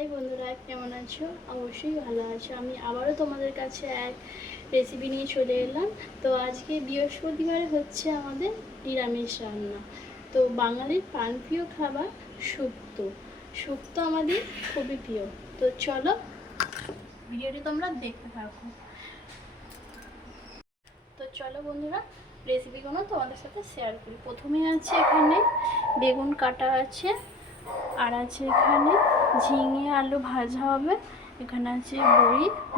High বন্ধুরা, কেমন আছো? অবশ্যই ভালো আছো। আমি আবারও তোমাদের কাছে এক রেসিপি নিয়ে চলে এলাম। তো আজকে বৃহস্পতিবারে হচ্ছে আমাদের নিরামিষ রান্না। তো বাঙালির প্রাণপ্রিয় খাবার শুক্তো। শুক্তো আমাদের খুবই প্রিয়। তো চলো ভিডিওটি তোমরা দেখতে থাকো। তো চলো বন্ধুরা, রেসিপিগুলো তোমাদের সাথে শেয়ার করি। প্রথমে আছে এখানে বেগুন কাটা আছে, আর আছে এখানে ঝিঙে আলু ভাজা হবে, এখানে আছে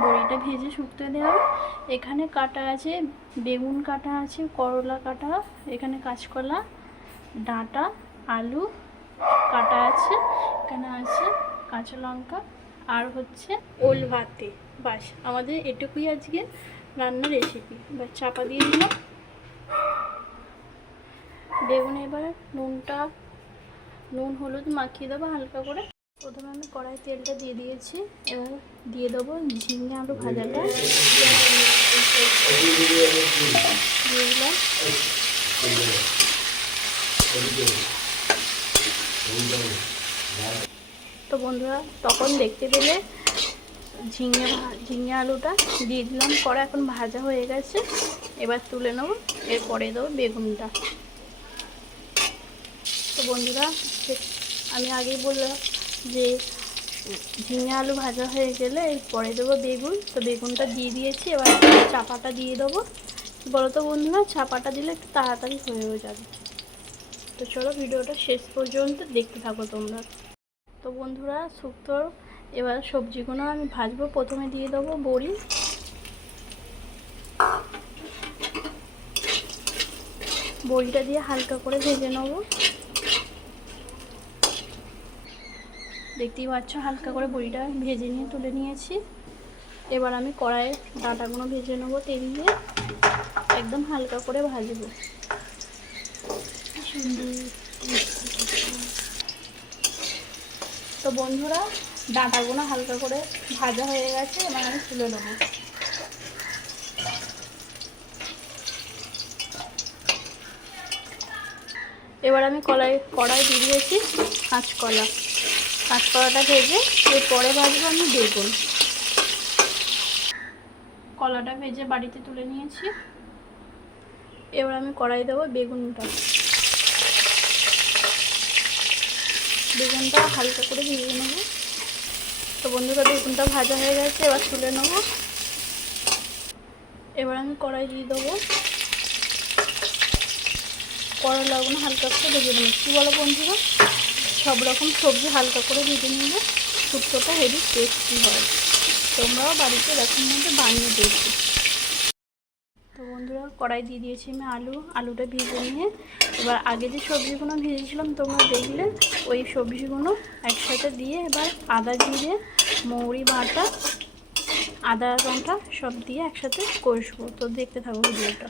বড়িটা ভেজে শুকতে দেওয়া হবে, এখানে কাটা আছে বেগুন কাটা আছে, করলা কাটা, এখানে কাঁচকলা, ডাঁটা, আলু কাটা আছে, এখানে আছে কাঁচা লঙ্কা, আর হচ্ছে ওল ভাতে। বাস, আমাদের এটুকুই আজকে রান্নার রেসিপি। এবার চাপা দিয়ে দিলাম বেগুন। এবার নুন হলুদ মাখিয়ে দেবো হালকা করে। প্রথমে আমি কড়াই তেলটা দিয়ে দিয়েছি, এবার দিয়ে দেবো ঝিঙে আলু ভাজাটা দিয়ে দিলাম। তো বন্ধুরা, তখন দেখতে পেলে ঝিঙে আলুটা দিয়ে দিলাম করে, এখন ভাজা হয়ে গেছে। এবার তুলে নেবো, এরপরে দেবো বেগুনটা। তো বন্ধুরা, আমি আগেই বললাম যে ঝিঙে আলু ভাজা হয়ে গেলে এরপরে দেবো বেগুন। তো বেগুনটা দিয়ে দিয়েছি, এবার চাপাটা দিয়ে দেবো। বলো তো বন্ধুরা, চাপাটা দিলে একটু তাড়াতাড়ি হয়েও যাবে। তো চলো ভিডিওটা শেষ পর্যন্ত দেখতে থাকো তোমরা। তো বন্ধুরা, শুক্তোর এবার সবজিগুলো আমি ভাজবো। প্রথমে দিয়ে দেবো বড়িটা দিয়ে হালকা করে ভেজে নেবো। দেখতেই পাচ্ছ, হালকা করে বড়িটা ভেজে নিয়ে তুলে নিয়েছি। এবার আমি কড়াইয়ে ডাঁটাগুলো ভেজে নেবো তেল দিয়ে, একদম হালকা করে ভাজবো। তো বন্ধুরা, ডাঁটাগুলো হালকা করে ভাজা হয়ে গেছে, এবার আমি তুলে নেবো। এবার আমি কড়াই দিয়ে দিয়েছি কাঁচকলাটা ভেজে এরপরে ভাজবো আমি বেগুন। কলাটা ভেজে বাড়িতে তুলে নিয়েছি। এবার আমি কড়াই দেবো বেগুনটা হালকা করে ভেজে নেবো। তো বন্ধুরা, বেগুনটা ভাজা হয়ে গেছে, এবার তুলে নেবো। এবার আমি কড়াই দিয়ে দেবো, করলাগুলো হালকা করে ভেজে নেবো। কী বলো বন্ধুরা, সব রকম সবজি হালকা করে ভেজে নিলে শুক্তোটা হেভি টেস্টি হয়। তোমরাও বাড়িতে এরকম মধ্যে বানিয়ে দেখবে। তো বন্ধুরা, কড়াই দিয়ে দিয়েছি আমি আলুটা ভেজে নিয়ে এবার আগে যে সবজিগুলো ভেজেছিলাম তোমরা দেখলে, ওই সবজিগুলো একসাথে দিয়ে এবার আদা জিরে মৌরি বাটা আদা লঙ্কা সব দিয়ে একসাথে কষবো। তো দেখতে থাকবো ভিডিওটা।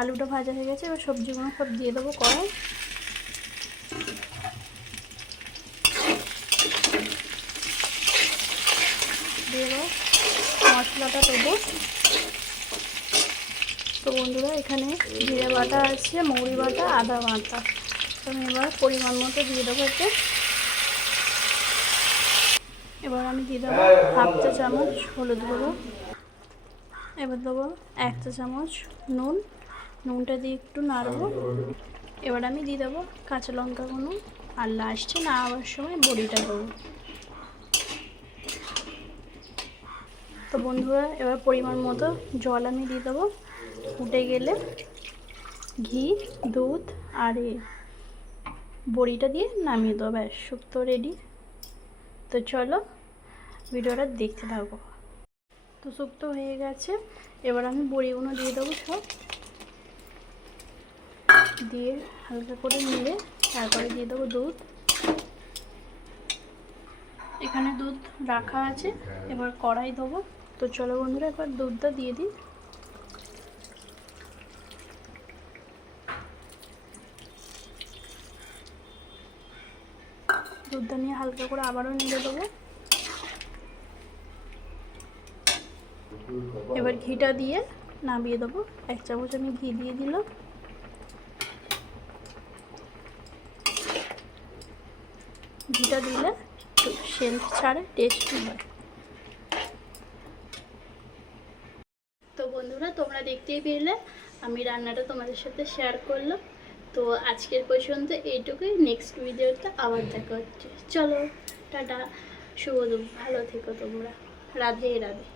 আলুটা ভাজা হয়ে গেছে, এবার সবজিগুলো সব দিয়ে দেবো কড়াই। দিয়ে দেবো মশলাটা দেবো। তো বন্ধুরা, এখানে জিরে বাটা আছে, মৌরি বাটা, আদা বাটা। তো আমি এবার পরিমাণ মতো দিয়ে দেবো এতে। এবার আমি দিয়ে দেবো হাফ চা চামচ হলুদ গুঁড়ো। এবার দেবো 1 চা চামচ নুনটা দিয়ে একটু নাড়বো। এবার আমি দিয়ে দেবো কাঁচা লঙ্কাগুলো, আর লাস্টে নামাবার সময় বড়িটা দেবো। তো বন্ধুরা, এবার পরিমাণ মতো জল আমি দিয়ে দেবো। ফুটে গেলে ঘি, দুধ আর বড়িটা দিয়ে নামিয়ে দেবো। ব্যাস, শুক্তো রেডি। তো চলো ভিডিওটা দেখতে থাকো। তো শুক্তো হয়ে গেছে, এবার আমি বড়িগুলো দিয়ে দেবো সব, দিয়ে হালকা করে নিয়ে তারপরে দিয়ে দেবো দুধ। এখানে দুধ রাখা আছে, এবার কড়াই দেবো। তো চলো বন্ধুরা, এবার দুধটা দিয়ে দিই। দুধটা নিয়ে হালকা করে আবারও নেড়ে দেবো। এবার ঘিটা দিয়ে নামিয়ে দেবো। 1 চামচ আমি ঘি দিয়ে দিলাম। ঘিটা দিলে সেন্ট ছাড়ে, টেস্টি হয়। তো বন্ধুরা, তোমরা দেখতেই পেলে আমি রান্নাটা তোমাদের সাথে শেয়ার করলাম। তো আজকের পর্যন্ত এইটুকুই। নেক্সট ভিডিওতে আবার দেখা হচ্ছে। চলো টাটা, শুভ দুপুর, ভালো থেকো তোমরা। রাধে রাধে।